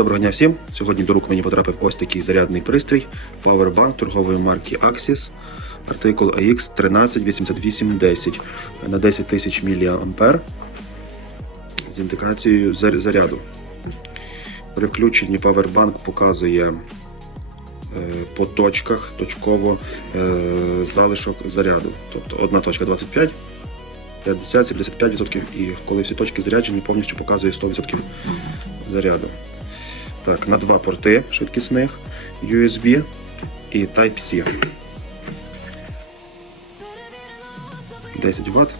Доброго дня всім. Сьогодні до рук мені потрапив ось такий зарядний пристрій Powerbank торгової марки Axis. Артикул AX 138810 на 10 тисяч мА з індикацією заряду. При включенні Powerbank показує е, по точках точково е, залишок заряду. Тобто одна точка 25, 50-75% і коли всі точки заряджені, повністю показує 100% заряду. Так, на два порти швидкісних USB і Type-C. 10 Вт,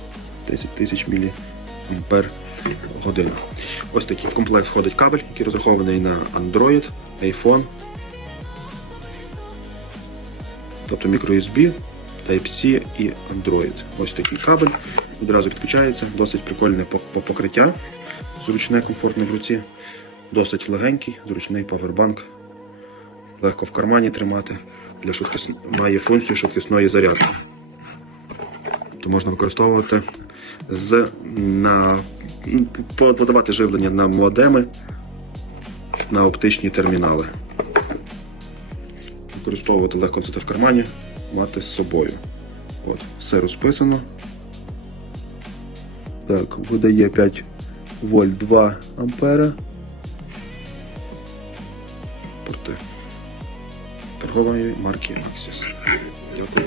10 тисяч мАч. Ось такий в комплект входить кабель, який розрахований на Android, iPhone. Тобто microUSB, Type-C і Android. Ось такий кабель. Відразу підключається, досить прикольне по- покриття, зручне, комфортне в руці. Досить легенький, зручний павербанк. Легко в кармані тримати. Для швидкіс... Має функцію швидкісної зарядки. То можна використовувати з на подавати живлення на модеми, на оптичні термінали. Використовувати легко носити в кармані, мати з собою. От, все розписано. Так, видає 5 вольт 2 ампера. Порти торгової марки Axis. Дякую.